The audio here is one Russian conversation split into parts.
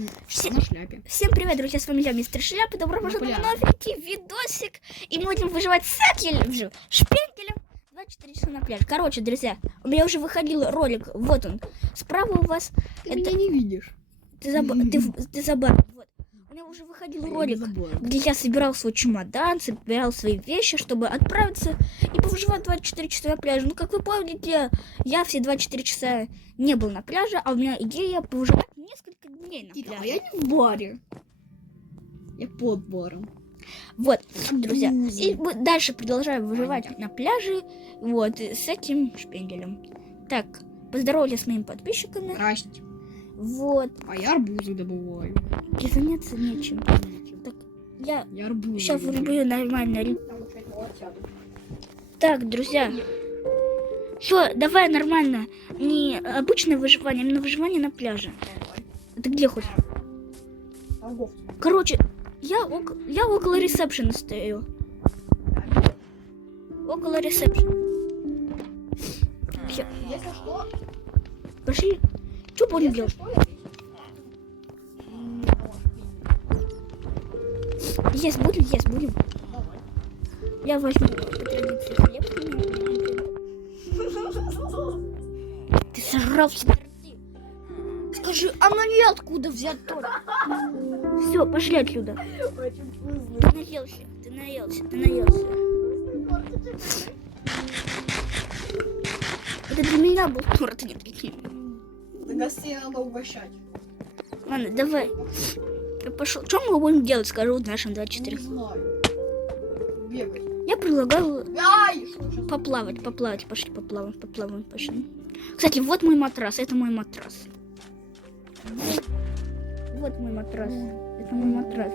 На шляпе. Всем привет, друзья, с вами я, мистер Шляпа. Добро пожаловать на новенький видосик. И мы будем выживать с шпенкелем 24 часа на пляже. Короче, друзья, у меня уже выходил ролик. Вот он. Справа у вас... Ты меня не видишь. Ты забыл. Вот. У меня уже выходил ролик, где я собирал свой чемодан, собирал свои вещи, чтобы отправиться и повыживать 24 часа на пляже. Ну, как вы помните, я все 24 часа не был на пляже, а у меня идея повыживать несколько дней на пляже. А я не в баре. Я под баром. Вот, друзья. И мы дальше продолжаем выживать на пляже. Вот, с этим шпенделем. Так, поздоровались с моими подписчиками. Здрасте. Вот. А я арбузы добываю. И заняться нечем. Так, я арбузы. сейчас врублю нормально. Так, друзья. Все, давай нормально. Не обычное выживание, а именно выживание на пляже. Ты где хоть? Короче, я около ресепшена стою. Около ресепшена. Всё. Если что... Пошли. Что будем делать? Есть будем. Я возьму по традиции хлеб. Ты сожрался, ты. Скажи, а на нее откуда взять торт? Все, пошли отсюда. Ты наелся. Это для меня был торт, а не для тебя. Гостей надо угощать. Ладно, давай. Я пошел. Что мы будем делать, скажу в нашем 24. Не знаю. Бегать. Я предлагаю Ай! поплавать. Пошли, поплаваем, пошли. Кстати, вот мой матрас. Это мой матрас. Вот мой матрас. Это мой матрас.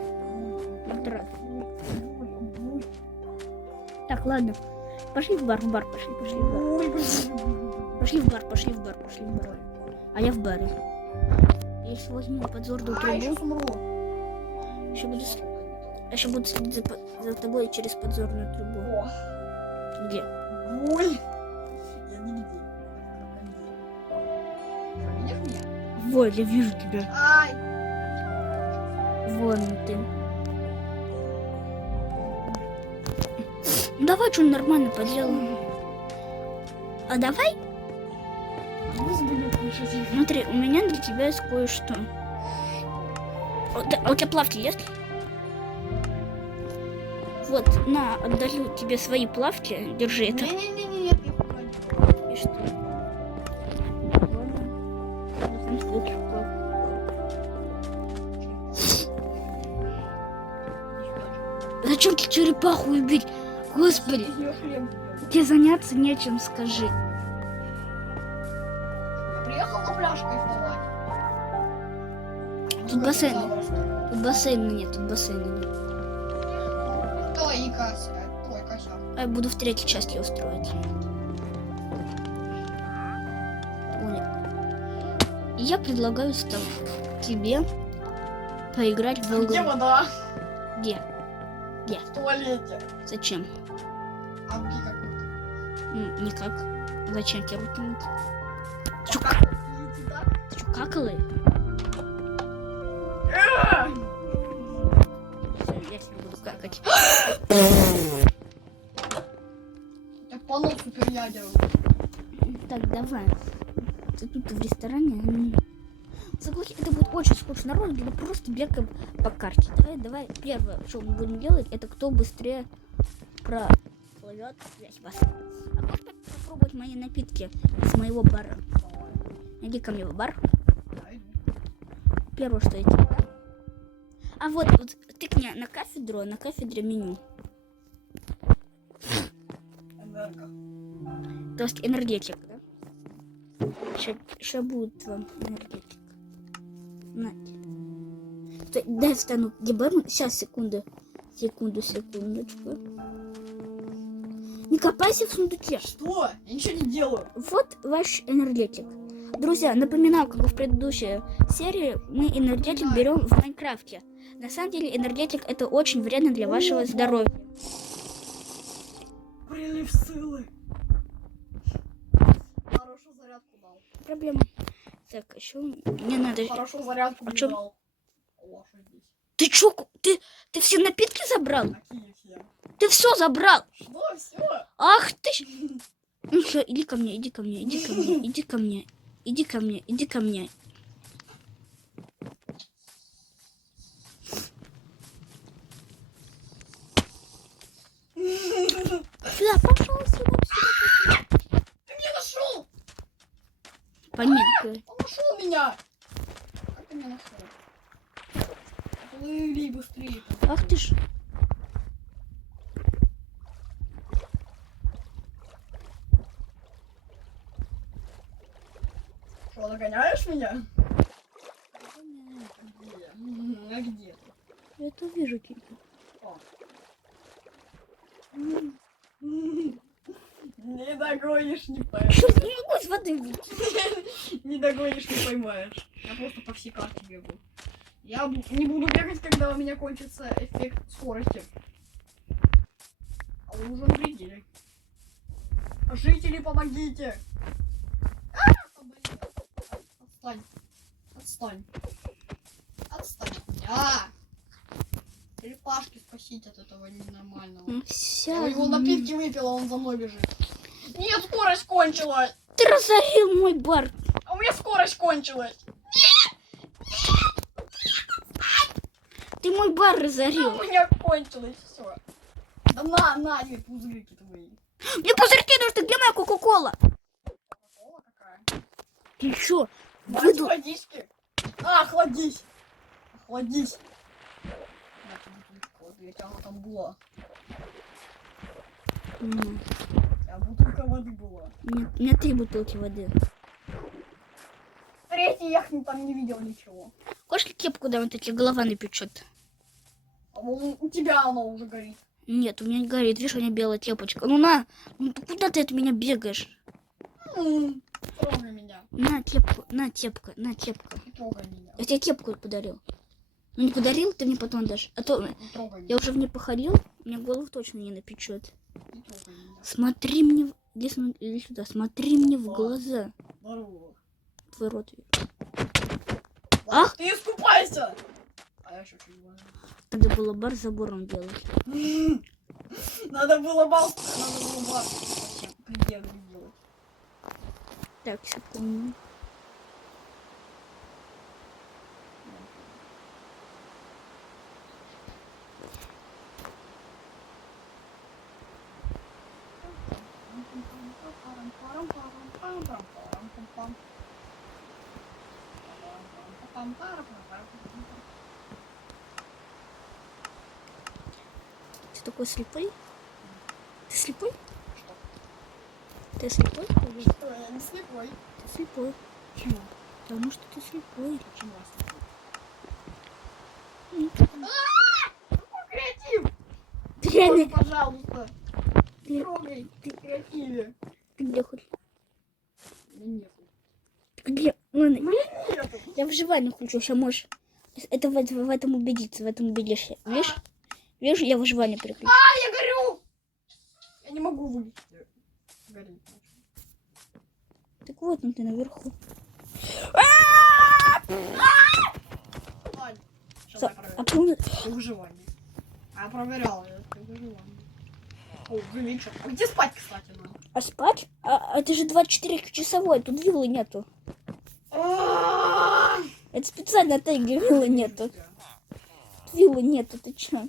Так, ладно. Пошли в бар, пошли в бар. А я в баре. Если возьму подзорную трубу... Еще буду следить за тобой через подзорную трубу. Где? Ой! Я не видел. Видишь меня? Вот, я вижу тебя. Ай! Вон ты. Ну давай что-нибудь нормально поделаем. А давай? Смотри, у меня для тебя есть кое-что. А у тебя плавки есть? Вот, на, отдаю тебе свои плавки. Держи это. Не-не-не, И что? Зачем ты черепаху убить? Господи, тебе заняться нечем, скажи. Я приехал на пляж кайфовать. Тут бассейна нет. Твой косяк. А я буду в третьей части устроить. Понял. И я предлагаю тебе поиграть в Где вода? Где? В туалете. Зачем? А руки как? Никак. Зачем тебе руки мыть? Ты чё, ты чё, какала? Всё, я сейчас буду какать. Так полно суперядеров. Так, давай. Ты тут в ресторане. Согласен, это будет очень скучно. Народ, где просто бегаем по карте. Давай. Первое, что мы будем делать, это кто быстрее проплывет весь бассейн. А можно попробовать мои напитки с моего бара? Иди ко мне в бар. Первое, что я тебе дам. А вот тыкни на кафедру, на кафедре меню. То есть энергетик, да? Сейчас будет вам энергетик. Нате. Дай встану. Где бармен? Сейчас, секундочку. Не копайся в сундуке. Что? Я ничего не делаю. Вот ваш энергетик. Друзья, напоминаю, как и в предыдущей серии, мы энергетик берем в Майнкрафте. На самом деле энергетик это очень вредно для вашего здоровья. Прилив силы. Хорошую зарядку дал. Проблема. Так, еще мне надо... Хорошую зарядку А чё? дал. лошадись. Ты чё? Ты все напитки забрал? Какие все? Ты все забрал? Что, все? Ах ты ж... Ну все, иди ко мне, иди ко мне, иди ко мне, иди ко мне, иди ко мне, иди ко мне. Сюда, пошел сюда. Ты меня нашел! Поминка. Он нашел меня! Как ты меня нашел? Плыви быстрее. Ах ты ж... Что, догоняешь меня? Где? А где ты? Я это вижу, Кирилл. О. Не догонишь, не поймаешь. Что ты не могу из воды выйти? Не догонишь, не поймаешь. Я просто по всей карте бегу. Я не буду бегать, когда у меня кончится эффект скорости. А вы уже на пределе. Жители, помогите! Отстань. Отстань. Отстань от меня. Черепашки спасить от этого ненормального. Вся... Я его напитки выпила, он за мной бежит. Нет, скорость кончилась! Ты разорил мой бар. А у меня скорость кончилась! Ты мой бар А разорил. у меня кончилось все. Да на, две пузырьки твои. Мне пузырьки нужны, где моя кока-кола? Кока-кола какая? Ты чё? Дать Выду... водички. А, охладись. Охладись. На тебе бутылочку воды, яка вона там була. А бутылка воды была. Нет, у меня 3 бутылки воды. Третий я там не видел ничего. Хочешь кепку дам, вот тебе голова напечет? А вон у тебя оно уже горит. Нет, у меня не горит. Видишь, у меня белая кепочка. Ну на, ну куда ты от меня бегаешь? Трогай меня. На кепку, на кепка, на кепка. Не трогай меня. Я тебе кепку подарил. Ну не подарил, ты мне потом дашь. А то Не трогай меня. я уже в ней походил, у меня голову точно не напечет. Не трогай меня. Смотри мне, иди сюда, смотри мне в глаза. Здорово. Твой рот. Ах! Ты искупайся! А я еще чуть не важно. Надо было бар с забором делать. Надо было бар пределы делать. Так, все помню. Ты такой слепой? Ты слепой? Ты слепой? Что, я не слепой. Ты слепой. Почему? Потому что ты слепой. Почему я слепой? Какой креатив! Ты реально... Пожалуйста, Ты, трогай, ты креативе. ты где хоть? Нет. Ты где? Ладно, Нет. я выживание включу, сейчас можешь... Это в этом убедиться, в этом убедишься. Видишь? Видишь, я выживание переключу. Я горю! Я не могу вылезть. Гореть. Так вот, ну ты наверху. Ладно, сейчас А я проверю. помню... Ты выживание. А я проверяла, это выживание. О, уже вечер. А где спать, кстати, надо? А спать? А это же 24-часовой, тут виллы нету. Это специально так, где виллы нету. Тут виллы нету, ты чё?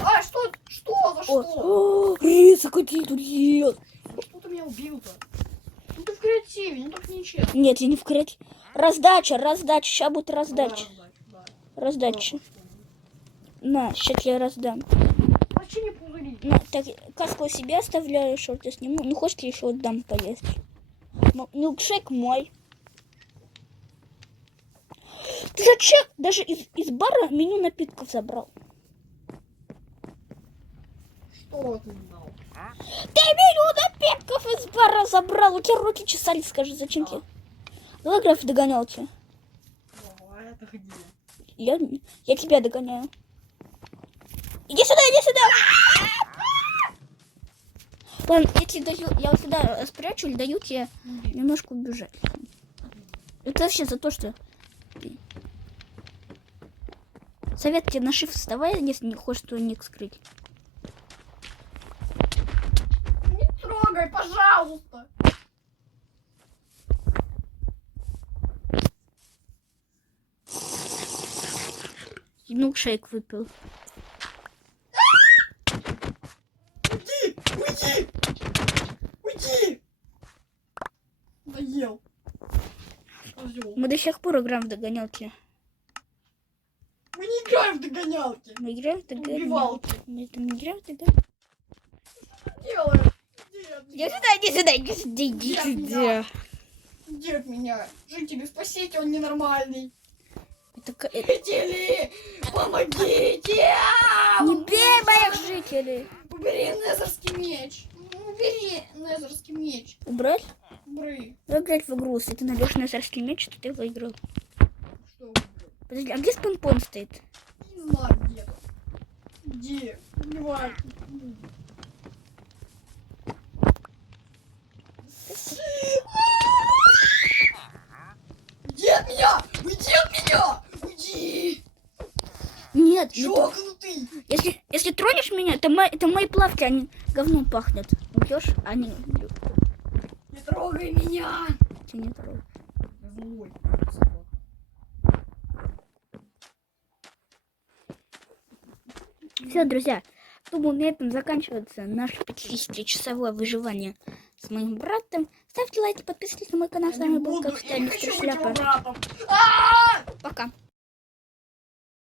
А, что? Что? За что? О, риса, какие тут есть. За что ты меня убил-то? Ну ты в креативе, ну так нечестно. Нет, я не в креативе. Раздача, сейчас будет раздача. Да. Раздача. На, сейчас я раздам. Вообще не пузыри. На, так, каску себе оставляю, шорты сниму. Ну, хочешь, я еще отдам полез. Милкшейк мой. Ты зачем даже из бара меню напитков забрал? Что ты дал? Ты меню напитков из бара забрал. У тебя руки чесались, скажи, зачем тебе? Давай граф догонял тебя. Давай, это где? Я тебя догоняю. Иди сюда, иди сюда. Ладно, я тебе даю, я вот сюда спрячу или даю тебе немножко убежать. Это вообще за то, что... Совет тебе на shift вставай, если не хочешь твой ник скрыть. Не трогай, пожалуйста. Милкшейк выпил. Уйди! Уйди! Уйди! Доел. Козёл. Мы до сих пор играем в догонялки. Мы не играем в догонялки. Мы играем в догонялки. Убивалки. Мы там не играем в догонялки. Делаем. Иди сюда, иди сюда, иди сюда, иди Нет, сюда. Иди от меня. Жители, спасите, он ненормальный. Это... Жители, помогите! Не бей моих жителей. Убери незерский меч. Убери незерский меч. Убрать? Убери. Давай играть в игру. Если ты найдешь на царский меч, то ты выиграл. Что убери? Подожди, а где спанпон стоит? Не знаю где. Где? Убивай. Уйди от меня! Уйди от меня! Уйди! Нет, не то. Чокнутый! Если тронешь меня, это мои плавки, они говном пахнут. Убьешь, они... Не трогай меня! Тебя не трогай. Злой. Все, друзья, думаю, на этом заканчивается наше 50-часовое выживание с моим братом. Ставьте лайки, подписывайтесь на мой канал. С вами был, как всегда, мистер Шляпа. Братом. Пока.